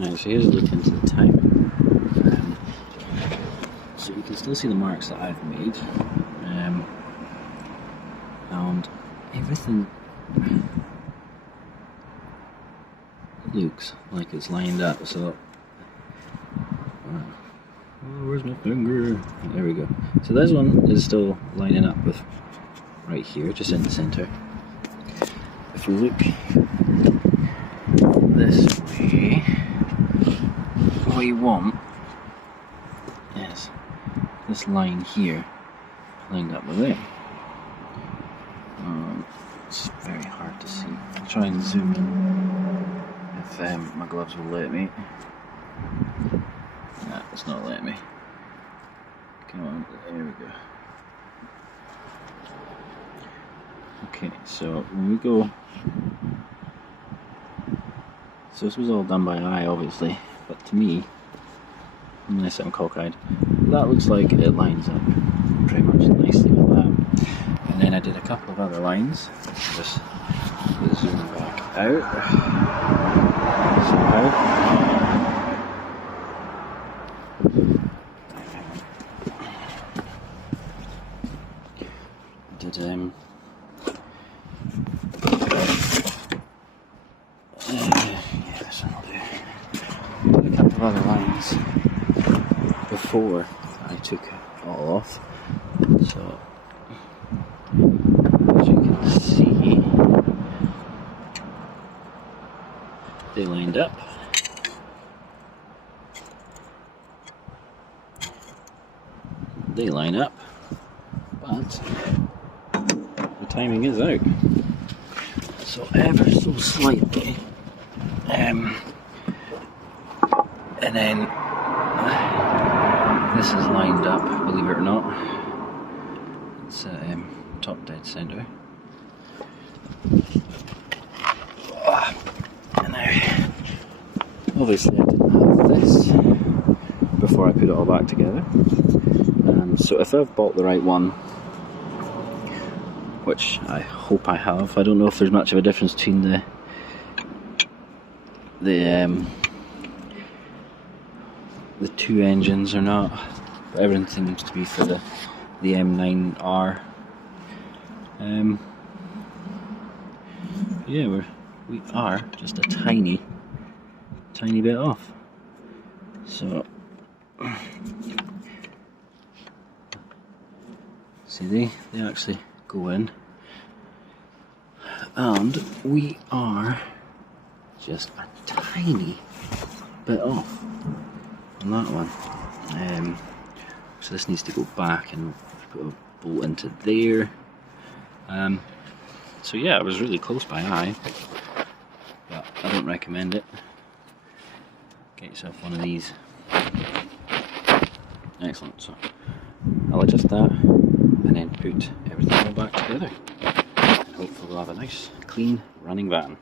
Alright, so here's a look into the time. So you can still see the marks that I've made, and everything looks like it's lined up. So, oh, where's my finger? There we go. So this one is still lining up with right here, just in the center. If we look this way, what you want is this line here lined up with it. It's very hard to see. I'll try and zoom in if my gloves will let me. Nah, it's not letting me. Come on, there we go. Okay, so when we go, so this was all done by eye obviously, but to me, unless I'm cockeyed, that looks like it lines up pretty much nicely with that. And then I did a couple of other lines, just zoom back out, did yeah, this one will do. Did a couple of other lines before I took it all off. So as you can see, they lined up. They line up, but the timing is out. So ever so slightly, and then this is lined up, believe it or not. It's top dead center. And now, obviously I didn't have this before I put it all back together. So if I've bought the right one, which I hope I have, I don't know if there's much of a difference between the two engines or not, but everything seems to be for the M9R. Yeah, we are just a tiny bit off. So see, they actually go in, and we are just a tiny bit off on that one. So this needs to go back and put a bolt into there. So yeah, it was really close by eye, but I don't recommend it. Get yourself one of these. Excellent. So I'll adjust that and then put everything all back together, and hopefully we'll have a nice clean running van.